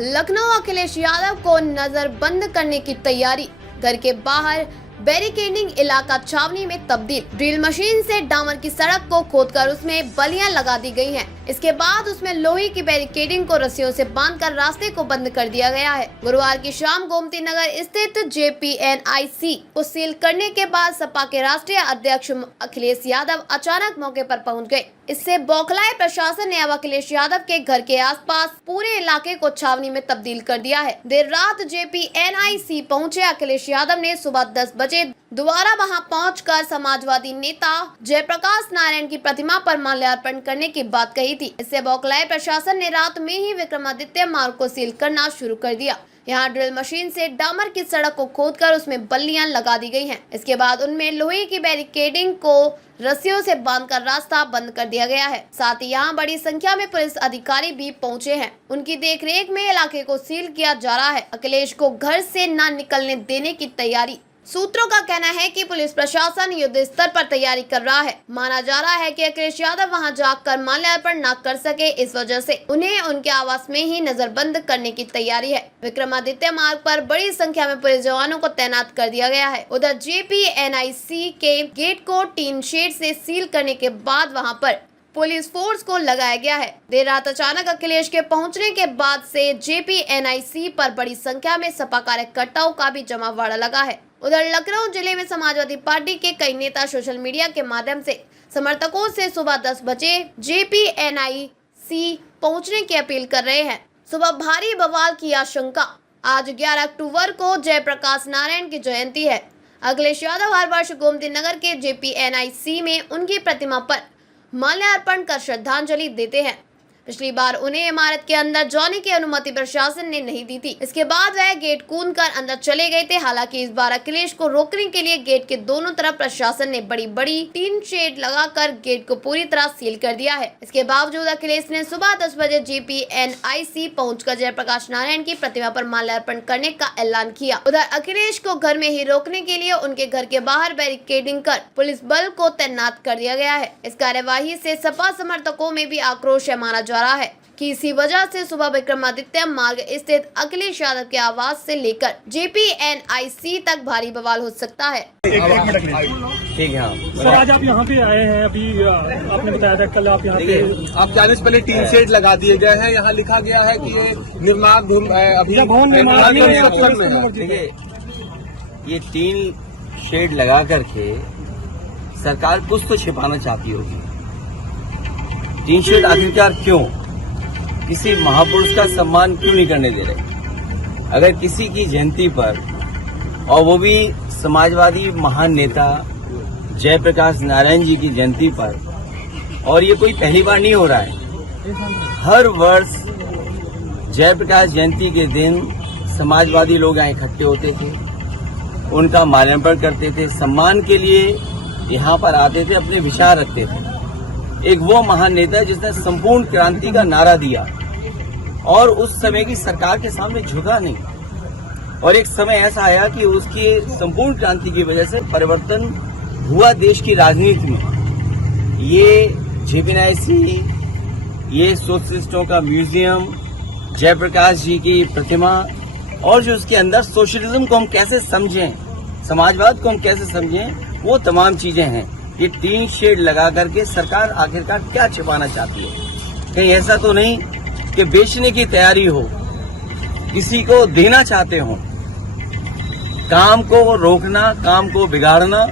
लखनऊ अखिलेश यादव को नजरबंद करने की तैयारी। घर के बाहर बैरिकेडिंग इलाका छावनी में तब्दील। ड्रिल मशीन से डामर की सड़क को खोदकर उसमें बलियां लगा दी गई हैं। इसके बाद उसमें लोहे की बैरिकेडिंग को रस्सियों से बांधकर रास्ते को बंद कर दिया गया है। गुरुवार की शाम गोमती नगर स्थित JPNIC को सील करने के बाद सपा के राष्ट्रीय अध्यक्ष अखिलेश यादव अचानक मौके पर पहुंच गए। इससे बौखलाए प्रशासन ने अब अखिलेश यादव के घर के आसपास पूरे इलाके को छावनी में तब्दील कर दिया है। देर रात JPNIC पहुंचे अखिलेश यादव ने सुबह 10 बजे दोबारा वहां पहुंचकर समाजवादी नेता जयप्रकाश नारायण की प्रतिमा पर माल्यार्पण करने की बात कही थी। इससे बौखलाए प्रशासन ने रात में ही विक्रमादित्य मार्ग को सील करना शुरू कर दिया। यहाँ ड्रिल मशीन से डामर की सड़क को खोदकर उसमें बल्लियां लगा दी गई हैं। इसके बाद उनमें लोहे की बैरिकेडिंग को रस्सियों से बांधकर रास्ता बंद कर दिया गया है। साथ ही यहाँ बड़ी संख्या में पुलिस अधिकारी भी पहुँचे हैं। उनकी देखरेख में इलाके को सील किया जा रहा है। अखिलेश को घर से न निकलने देने की तैयारी। सूत्रों का कहना है कि पुलिस प्रशासन युद्ध स्तर पर तैयारी कर रहा है। माना जा रहा है कि अखिलेश यादव वहां जाकर माल्यार्पण न कर सके, इस वजह से उन्हें उनके आवास में ही नजरबंद करने की तैयारी है। विक्रमादित्य मार्ग पर बड़ी संख्या में पुलिस जवानों को तैनात कर दिया गया है। उधर JPNIC के गेट को टीन शेड से सील करने के बाद वहाँ पर पुलिस फोर्स को लगाया गया है। देर रात अचानक अखिलेश के पहुंचने के बाद से JPNIC पर बड़ी संख्या में सपा कार्यकर्ताओं का भी जमावड़ा लगा है। उधर लखनऊ जिले में समाजवादी पार्टी के कई नेता सोशल मीडिया के माध्यम से समर्थकों से सुबह 10 बजे JPNIC पहुंचने की अपील कर रहे हैं। सुबह भारी बवाल की आशंका। आज 11 अक्टूबर को जयप्रकाश नारायण की जयंती है। अखिलेश यादव हर वर्ष गोमती नगर के JPNIC में उनकी प्रतिमा पर माल्यार्पण कर श्रद्धांजलि देते हैं। पिछली बार उन्हें इमारत के अंदर जाने की अनुमति प्रशासन ने नहीं दी थी। इसके बाद वह गेट कूदकर अंदर चले गए थे। हालांकि इस बार अखिलेश को रोकने के लिए गेट के दोनों तरफ प्रशासन ने बड़ी बड़ी टीन शेड लगाकर गेट को पूरी तरह सील कर दिया है। इसके बावजूद अखिलेश ने सुबह 10 बजे JPNIC पहुंचकर जयप्रकाश नारायण की प्रतिमा पर माल्यार्पण करने का ऐलान किया। उधर अखिलेश को घर में ही रोकने के लिए उनके घर के बाहर बैरिकेडिंग कर पुलिस बल को तैनात कर दिया गया है। इस कार्यवाही से सपा समर्थकों में भी आक्रोश है। माना जा रहा है कि इसी वजह से सुबह विक्रमादित्य मार्ग स्थित अखिलेश यादव के आवास से लेकर JPNIC तक भारी बवाल हो सकता है। ठीक है सर, आज आप यहाँ पे आए हैं। अभी आपने बताया था कल आप यहाँ पे आप जाने से पहले टीन शेड लगा दिए गए हैं। यहाँ लिखा गया है कि ये निर्माण देखिए, ये टीन शेड लगा करके सरकार कुछ तो छिपाना चाहती होगी। टीन शेड आखिरकार क्यों? किसी महापुरुष का सम्मान क्यों नहीं करने दे रहे? अगर किसी की जयंती पर, और वो भी समाजवादी महान नेता जयप्रकाश नारायण जी की जयंती पर, और ये कोई पहली बार नहीं हो रहा है। हर वर्ष जयप्रकाश जयंती के दिन समाजवादी लोग यहाँ इकट्ठे होते थे, उनका माल्यार्पण करते थे, सम्मान के लिए यहाँ पर आते थे, अपने विचार रखते थे। एक वो महान नेता जिसने संपूर्ण क्रांति का नारा दिया और उस समय की सरकार के सामने झुका नहीं। और एक समय ऐसा आया कि उसकी संपूर्ण क्रांति की वजह से परिवर्तन हुआ देश की राजनीति में। ये JPNIC, ये सोशलिस्टों का म्यूजियम, जयप्रकाश जी की प्रतिमा, और जो उसके अंदर सोशलिज्म को हम कैसे समझें, समाजवाद को हम कैसे समझें, वो तमाम चीजें हैं। ये टीन शेड लगा करके सरकार आखिरकार क्या छिपाना चाहती है? कहीं ऐसा तो नहीं कि बेचने की तैयारी हो, किसी को देना चाहते हो? काम को रोकना, काम को बिगाड़ना,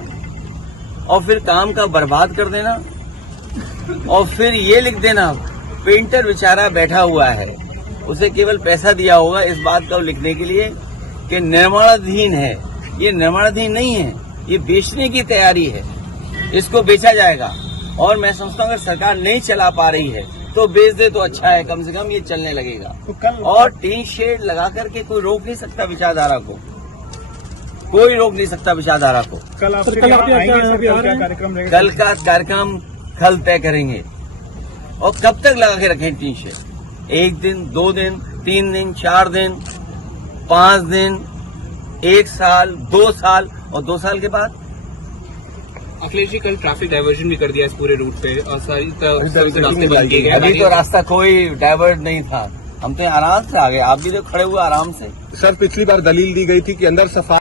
और फिर काम का बर्बाद कर देना, और फिर ये लिख देना पेंटर बेचारा बैठा हुआ है, उसे केवल पैसा दिया होगा इस बात को लिखने के लिए कि निर्माणाधीन है। ये निर्माणाधीन नहीं है, ये बेचने की तैयारी है। इसको बेचा जाएगा। और मैं समझता हूँ अगर सरकार नहीं चला पा रही है तो बेच दे तो अच्छा है, कम से कम ये चलने लगेगा। और टीन शेड लगा करके कोई रोक नहीं सकता विचारधारा को, कोई रोक नहीं सकता विचारधारा को। कल का कार्यक्रम कल तय करेंगे। और कब तक लगा के रखें टीन शेड? 1 दिन, 2 दिन, 3 दिन, 4 दिन, 5 दिन, 1 साल, 2 साल, और 2 साल के बाद? अखिलेश जी, कल ट्रैफिक डायवर्जन भी कर दिया इस पूरे रूट पे और सारी रास्ते बंद किए गए। अभी तो रास्ता कोई डाइवर्ट नहीं था, हम तो यहाँ आराम से आ गए, आप भी तो खड़े हुए आराम से। सर पिछली बार दलील दी गई थी कि अंदर सफाई